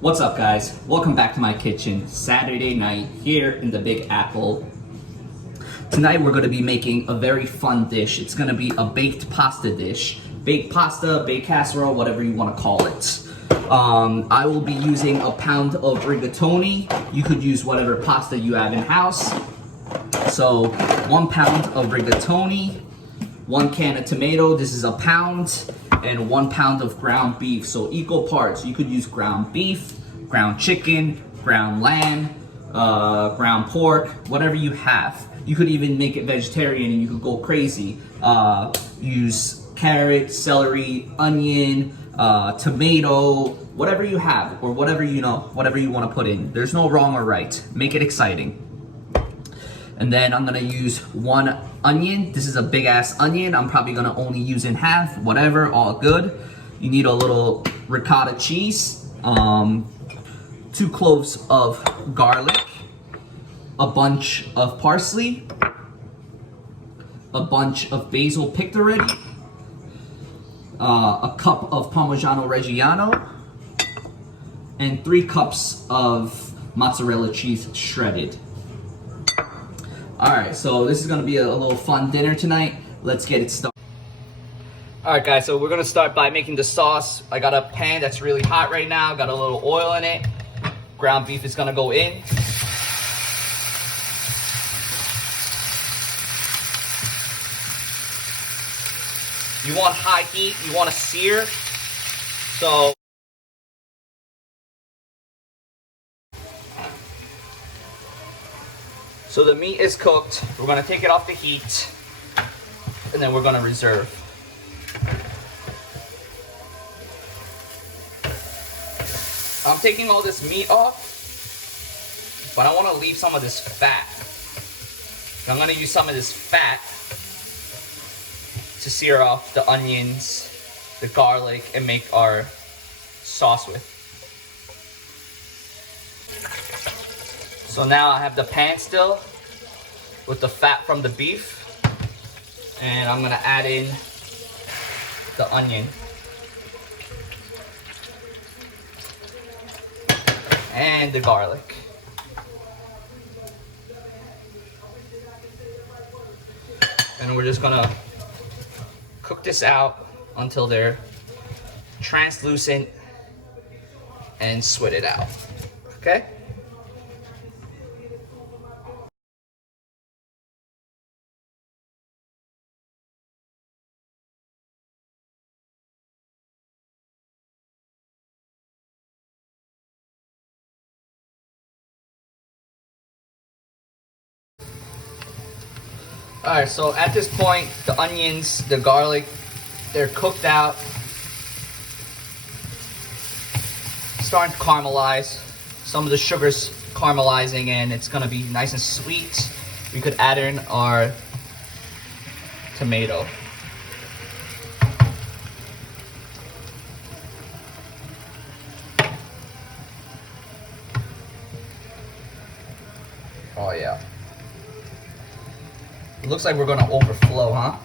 What's up, guys? Welcome back to my kitchen. Saturday night here in the Big Apple. Tonight we're going to be making a very fun dish. It's going to be a baked pasta dish. Baked pasta, baked casserole, whatever you want to call it. I will be using a pound of rigatoni. You could use whatever pasta you have in house. So 1 pound of rigatoni, 1 can of tomato, this is a pound, and 1 pound of ground beef. So equal parts. You could use ground beef, ground chicken, ground lamb, ground pork, whatever you have. You could even make it vegetarian and you could go crazy. Use carrot, celery, onion, tomato, whatever you have, or whatever you know, whatever you want to put in. There's no wrong or right. Make it exciting. And then I'm gonna use 1 onion. This is a big ass onion. I'm probably gonna only use in half, whatever, all good. You need a little ricotta cheese, 2 cloves of garlic, a bunch of parsley, a bunch of basil picked already, a cup of Parmigiano Reggiano, and 3 cups of mozzarella cheese shredded. Alright, so this is going to be a little fun dinner tonight. Let's get it started. Alright guys, so we're going to start by making the sauce. I got a pan that's really hot right now. Got a little oil in it. Ground beef is going to go in. You want high heat, you want to sear. So the meat is cooked. We're gonna take it off the heat and then we're gonna reserve. I'm taking all this meat off, but I wanna leave some of this fat. I'm gonna use some of this fat to sear off the onions, the garlic, and make our sauce with. So now I have the pan still with the fat from the beef, and I'm gonna add in the onion and the garlic. And we're just gonna cook this out until they're translucent and sweat it out, okay? Alright, so at this point, the onions, the garlic, they're cooked out. Starting to caramelize. Some of the sugar's caramelizing and it's gonna be nice and sweet. We could add in our tomato. Oh yeah. It looks like we're gonna overflow, huh?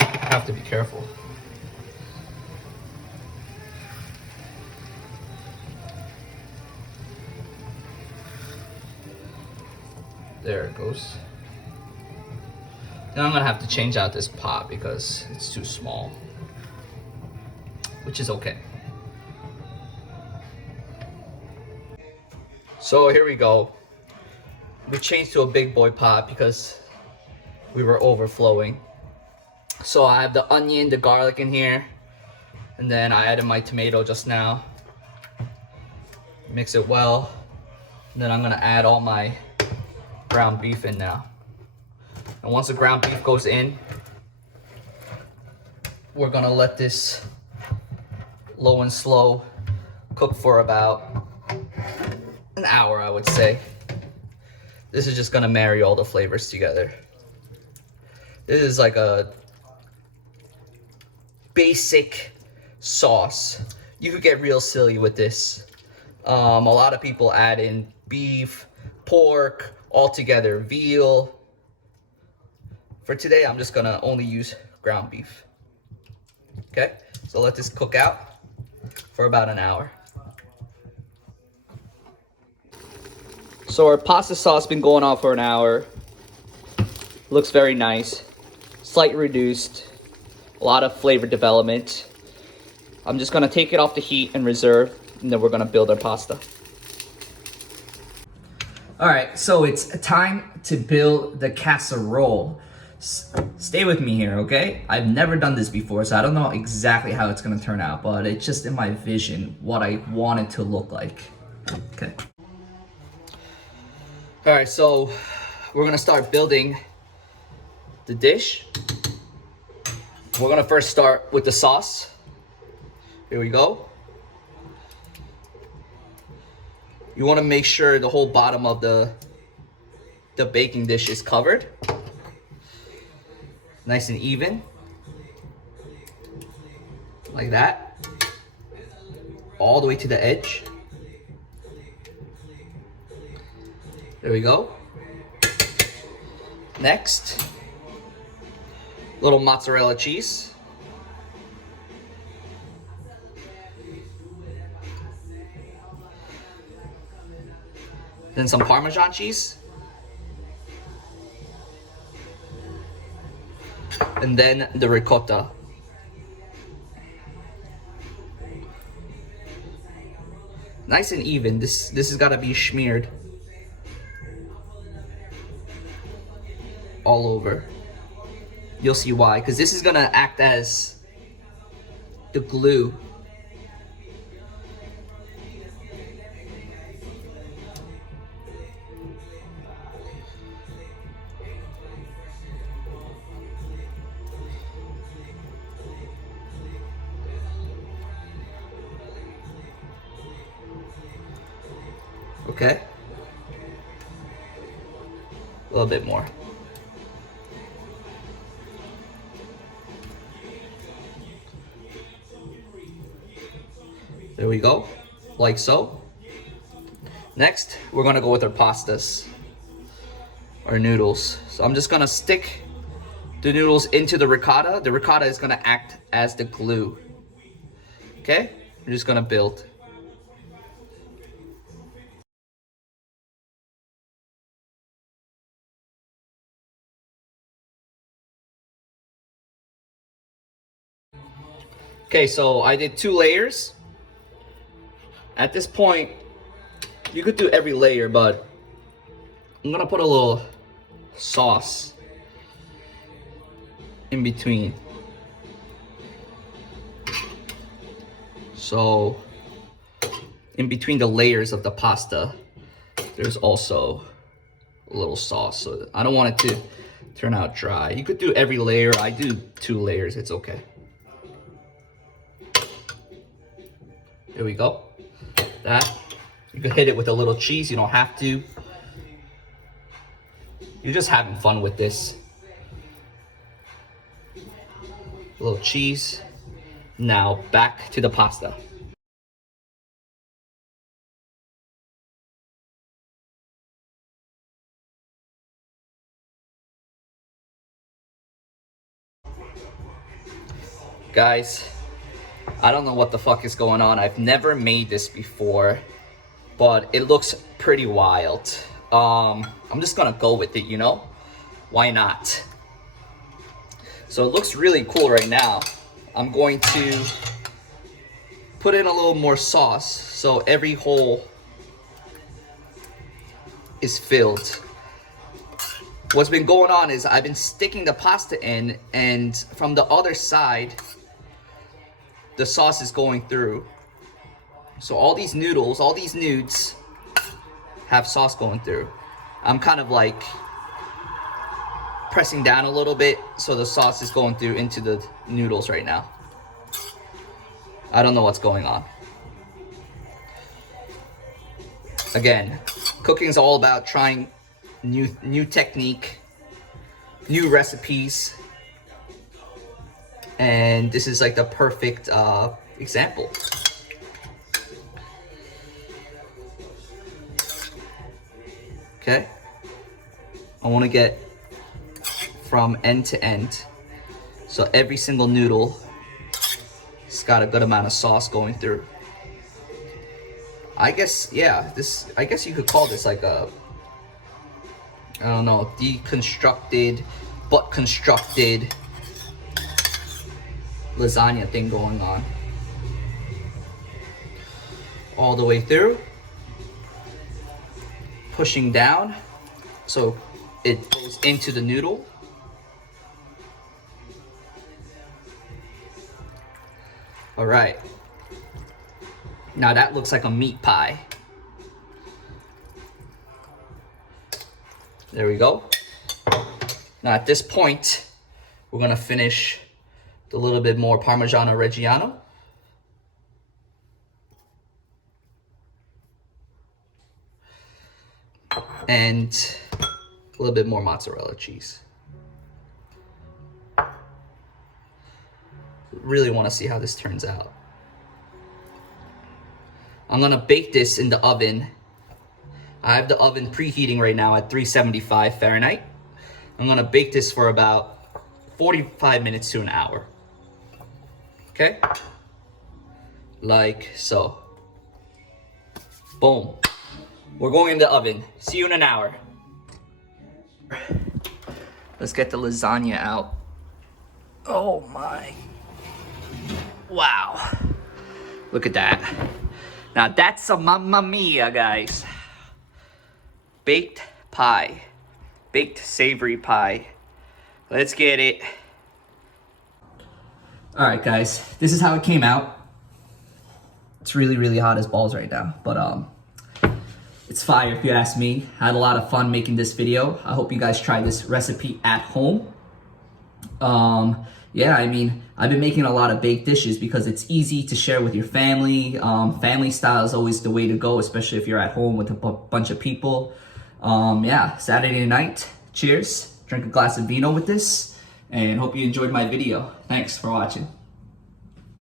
Have to be careful. There it goes. Then I'm gonna have to change out this pot because it's too small, which is okay. So here we go. We changed to a big boy pot because we were overflowing. So I have the onion, the garlic in here, and then I added my tomato just now. Mix it well, and then I'm gonna add all my ground beef in now. And once the ground beef goes in, we're gonna let this low and slow cook for about an hour, I would say. This is just gonna marry all the flavors together. This is like a basic sauce. You could get real silly with this. A lot of people add in beef, pork, all together, veal. For today, I'm just gonna only use ground beef. Okay, so let this cook out. for about an hour. So our pasta sauce been going on for an hour. Looks very nice. Slightly reduced. A lot of flavor development. I'm just gonna take it off the heat and reserve, and then we're gonna build our pasta. All right, so it's time to build the casserole. Stay with me here, okay? I've never done this before, so I don't know exactly how it's gonna turn out, but it's just in my vision what I want it to look like. Okay. All right, so we're gonna start building the dish. We're gonna first start with the sauce. Here we go. You wanna make sure the whole bottom of the baking dish is covered. Nice and even. Like that. All the way to the edge. There we go. Next, little mozzarella cheese. Then some Parmesan cheese. And then the ricotta. Nice and even. This has got to be smeared all over. You'll see why, because this is gonna act as the glue. Okay. A little bit more. There we go, like so. Next, we're gonna go with our pastas, our noodles. So I'm just gonna stick the noodles into the ricotta. The ricotta is gonna act as the glue. Okay, we're just gonna build. Okay, so I did 2 layers. At this point, you could do every layer, but I'm gonna put a little sauce in between. So, in between the layers of the pasta, there's also a little sauce. So I don't want it to turn out dry. You could do every layer. I do 2 layers, it's okay. There we go. That. You could hit it with a little cheese, you don't have to. You're just having fun with this. A little cheese. Now back to the pasta. Guys, I don't know what the fuck is going on. I've never made this before, but it looks pretty wild. I'm just gonna go with it, you know? Why not? So it looks really cool right now. I'm going to put in a little more sauce so every hole is filled. What's been going on is I've been sticking the pasta in, and from the other side, the sauce is going through. So all these noodles, all these nudes have sauce going through. I'm kind of like pressing down a little bit so the sauce is going through into the noodles right now. I don't know what's going on. Again, cooking is all about trying new technique, new recipes, and this is like the perfect example. Okay, I want to get from end to end, so every single noodle has got a good amount of sauce going through. I guess, yeah, I guess you could call this like a, I don't know, deconstructed but constructed lasagna thing going on. All the way through, pushing down so it goes into the noodle. All right, now that looks like a meat pie. There we go. Now at this point, we're gonna finish with a little bit more Parmigiano Reggiano. And a little bit more mozzarella cheese. Really want to see how this turns out. I'm gonna bake this in the oven. I have the oven preheating right now at 375 Fahrenheit. I'm gonna bake this for about 45 minutes to an hour. Okay? Like so. Boom. We're going in the oven. See you in an hour. Let's get the lasagna out. Oh my. Wow. Look at that. Now that's a mamma mia, guys. Baked pie. Baked savory pie. Let's get it. All right, guys. This is how it came out. It's really, really hot as balls right now, but it's fire if you ask me. I had a lot of fun making this video. I hope you guys try this recipe at home. Yeah, I mean, I've been making a lot of baked dishes because it's easy to share with your family. Family style is always the way to go, especially if you're at home with a bunch of people. Yeah, Saturday night, cheers. Drink a glass of vino with this, and hope you enjoyed my video. Thanks for watching.